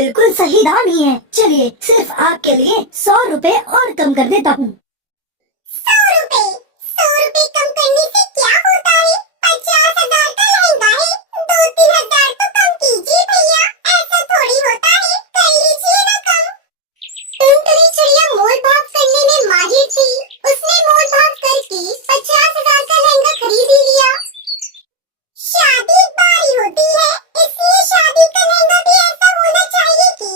बिल्कुल सही दाम ही है। चलिए सिर्फ आपके लिए 100 रुपए और कम कर देता हूँ। 100 रुपए? 100 रुपए कम करने से क्या होता है? 50,000 का लहंगा है, 2-3 हजार तो कम कीजिए भैया। ऐसा थोड़ी होता है, कर लीजिए ना कम। टुनटुनी चिड़िया मोल भाव करने में माहिर थी। उसने मोल भाव करके 50,000 का लहंगा खरीद ही लिया। शादी एक बार ही होती है, इसलिए शादी का लहंगा भी ऐसा होना चाहिए कि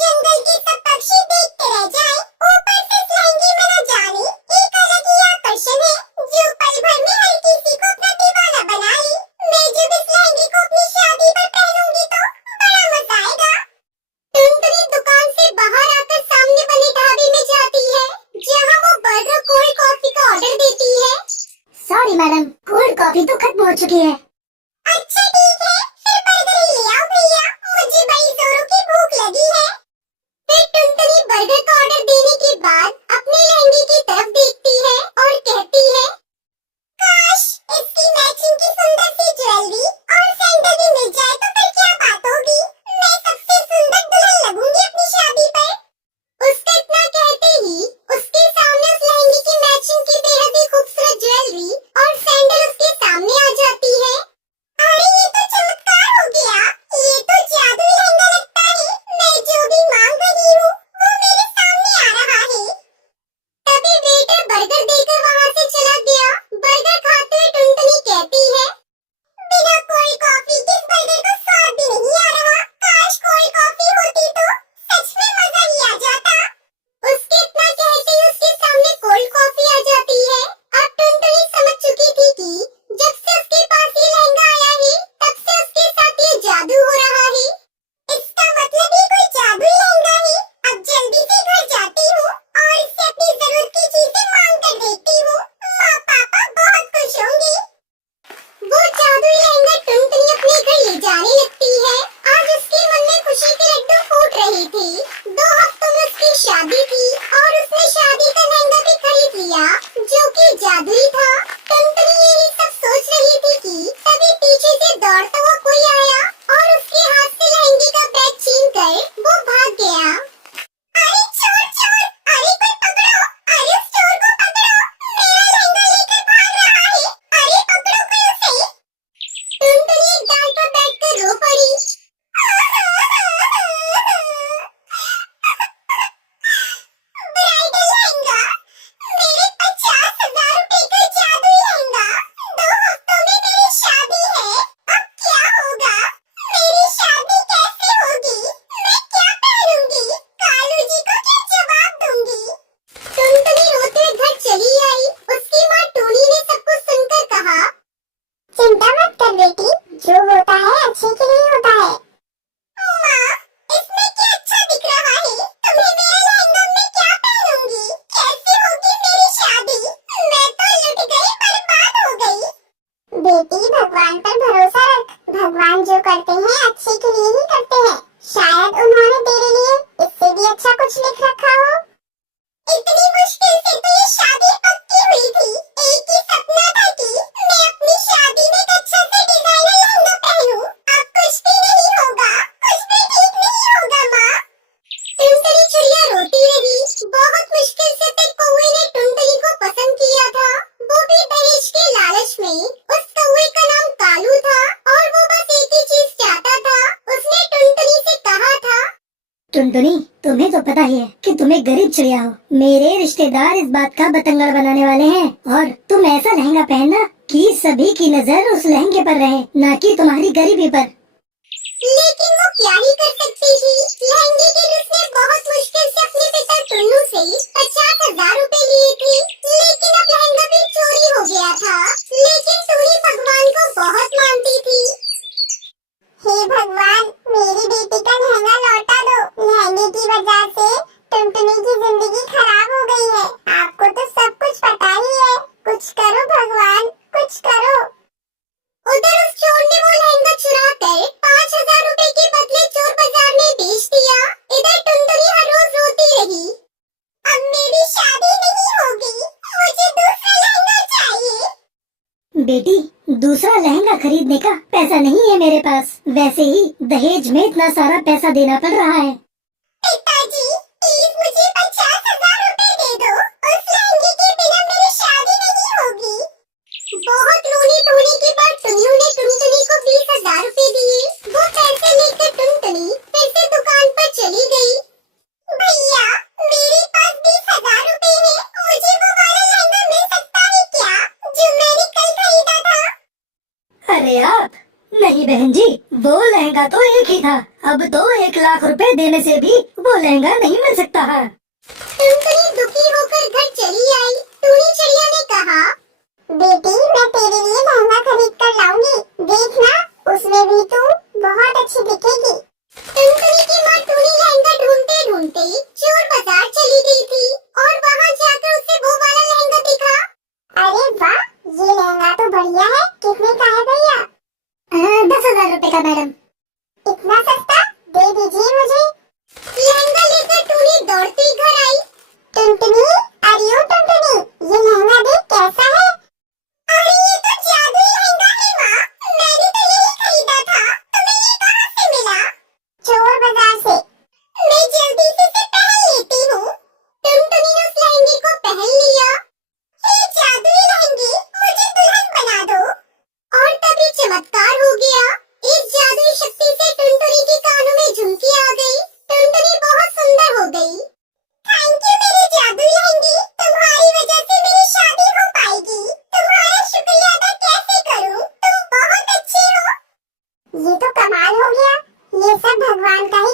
जंगल के सब पक्षी देखते रह जाएं। ऊपर से इस लहंगे में न जाने एक अलग ही आकर्षण है, जो पल भर में हर किसी को अपना दीवाना बना ले। मैं जब इस लहंगे को अपनी शादी पर पहनूंगी तो बड़ा मजा आएगा। टुनटुनी दुकान से बाहर आकर सामने बने ढाबे में जाती है, जहाँ वो बर्गर कोल्ड कॉफी का ऑर्डर देती है। सॉरी मैडम, कोल्ड कॉफी तो खत्म हो चुकी है। अच्छा ठीक है, फिर बर्गर ही ले आओ भैया, मुझे बड़ी जोरों की भूख लगी है। फिर टुनटुनी बर्गर का ऑर्डर देने के बाद अपने लहंगे की तरफ देखती है और कहती है, काश इसकी मैचिंग की सुंदर सी ज्वेलरी और सैंडल भी मिल जाए तो फिर क्या बात होगी। मैं सबसे सुंदर दुल्हन लगूंगी अपनी शादी पर। उसका इतना कहते ही उसके सामने उस लहंगे की मैचिंग की बेहद ही खूबसूरत ज्वेलरी और सैंडल उसके सामने आ जाती है। अरे ये तो चमत्कार हो गया, ये तो जादुई लहंगा लगता है। मैं जो भी मांग रही हूँ वो मेरे सामने आ रहा है। तभी वेटर बर्गर देकर वहाँ से चला गया। बर्गर खाते हुए टुनटुनी कहती है, बिना कोल्ड कॉफी के इस बर्गर को स्वाद भी नहीं आ रहा। काश कोल्ड कॉफी होती तो सच में मजा ही आ जाता। उसके इतना कहते ही उसके सामने कोल्ड कॉफी आ जाती है। अब टुनटुनी समझ चुकी थी कि जब से उसके पास ये लहंगा आया है तब से उसके साथ ये जादू हो रहा है। इसका मतलब ये कोई जादुई लहंगा है। अब जल्दी से घर जाती हूँ और इससे अपनी जरूरत की चीजें मांग कर देखती हूँ। माँ पापा बहुत खुश होंगे। वो जादुई लहंगा टुनटुनी अपने घर ले जाने लगती है। आज उसके मन में खुशी के लड्डू फूट रहे थे। 2 हफ्तों में उसकी शादी थी और उसने शादी का लहंगा भी खरीद लिया, जो कि जादुई था। टुनटुनी यही सब सोच रही थी कि तभी पीछे से दौड़ता हुआ कोई आया और उसके हाथ से लहंगे का बैग छीन कर वो भाग गया। अरे चोर चोर, अरे कोई पकड़ो, अरे उस चोर को पकड़ो, मेरा लहंगा लेकर भाग रहा है, अरे पकड़ो कोई उसे। टुनटुनी एक डाल पर बैठकर रो पड़ी। ब्राइडल लहंगा, मेरे 50,000 रुपए का जादुई लहंगा। 2 हफ्तों में मेरी शादी है, अब क्या होगा? मेरी शादी कैसे होगी? मैं क्या पहनूंगी? कालू जी को क्या जवाब दूंगी? टुनटुनी रोते हुए घर चली आई। उसकी माँ टूनी ने सब कुछ सुनकर कहा, चिंता मत कर बेटी, जो होता है अच्छे के लिए होता है। माँ, इसमें क्या अच्छा दिख रहा है? तुम्हें मेरा लहंगा मैं क्या पहनूंगी? कैसे होगी मेरी शादी? मैं तो लुट गई, बर्बाद हो गई। बेटी भगवान पर भरोसा रख, भगवान जो करते हैं अच्छे के लिए ही करते हैं। शायद उन्होंने तेरे लिए इससे भी अच्छा कुछ लिख रखा हो। इतनी मुश्किल से तो ये शादी पक्की हुई थी। एक ही सपना था कि मैं अपनी शादी में एक अच्छा सा डिजाइनर लहंगा पहनूं। अब कुछ भी नहीं होगा, कुछ भी ठीक नहीं होगा माँ। टुनटुनी चिड़िया रोती रही। बहुत मुश्किल से तक कौवे ने टुनटुनी को पसंद किया था, वो भी दहेज के लालच में। उस कौवे का नाम कालू था और वो बस एक ही चीज चाहता था। उसने टुनटुनी से कहा था, टुनटुनी, तुम्हें तो पता ही है कि तुम एक गरीब चिड़िया हो। मेरे रिश्तेदार इस बात का बतंगड़ बनाने वाले हैं और तुम ऐसा लहंगा पहनना कि सभी की नजर उस लहंगे पर रहे, ना कि तुम्हारी गरीबी पर। लेकिन वो क्या ही कर सकती थी। लहंगे के लिए उसने बहुत मुश्किल से अपने पिता टुन्नू से 50,000 रुपए लिए थे, लेकिन अब लहंगा भी चोरी हो गया था। लेकिन टूनी भगवान को बहुत मानती थी। हे भगवान, मेरी बेटी का लहंगा लौटा दो। लहंगे की वजह से टुनटुनी की जिंदगी खराब हो गई है। आपको तो सब कुछ पता ही है। कुछ करो भगवान, कुछ करो। उधर उस चोर ने वो लहंगा चुरा कर 5,000 रुपए के बदले चोर बाजार में बेच दिया। इधर टुनटुनी हर रोज रोती रही, अब मेरी शादी नहीं होगी, मुझे दूसरा लहंगा चाहिए। बेटी, दूसरा लहंगा खरीदने का पैसा नहीं है मेरे पास। वैसे ही दहेज में इतना सारा पैसा देना पड़ रहा है। पिताजी प्लीज मुझे 50,000 रुपए दे दो। उस लहंगे के बिना मेरी शादी नहीं होगी। बहुत रोने धोने के बाद टुन्नू ने टुनटुनी को 20,000 रुपए दिए। वो पैसे लेकर टुनटुनी फिर से दुकान पर चली गई। भैया मेरे पास 20,000 रुपए है, मुझे वो वाला लहंगा मिल सकता है क्या जो मैंने कल खरीदा था? अरे आप नहीं बहन जी, वो लहंगा तो एक ही था। अब तो 1,00,000 रुपए देने से भी वो लहंगा नहीं मिल सकता है। टुनटुनी दुखी होकर घर चली आई। टूनी चिड़िया ने कहा, बेटी मैं तेरे लिए लहंगा खरीद कर लाऊंगी, देखना उसमें भी तू बहुत अच्छी दिखेगी। टुनटुनी की माँ टूनी लहंगा ढूंढते ढूंढते चोर बाजार चली गई थी और वहाँ जाकर उसे वो वाला लहंगा दिखा। अरे वाह, ये लहंगा तो बढ़िया है, कितने का है भैया? 10,000 रुपए का मैडम। इतना सस्ता, दे दीजिए मुझे। लहंगा लेकर टूनी दौड़ती घर आई। टुनटुनी, अरे ओ टुनटुनी, ये लहंगा देख कैसा है? अरे ये तो जादुई लहंगा है माँ, मैंने तो यही खरीदा था, तुम्हें ये कहाँ से मिला? चोर बाजार से। मैं जल्दी से इसे पहन लेती हूँ। टुनटुनी ने उस लहंगे को पहन लिया। ये जादुई लहंगे, मुझे दुल्हन बना दो। और तभी चमत्कार हो गया। इस जादुई शक्ति से टुनटुनी के कानों में झुमकी आ गई। टुनटुनी बहुत सुंदर हो गई। थैंक यू मेरे जादुई लहंगे, तुम्हारी वजह से मेरी शादी हो पाएगी। तुम्हारा शुक्रिया अदा कैसे करूं? तुम बहुत अच्छे हो। ये तो कमाल हो गया, ये सब भगवान का ही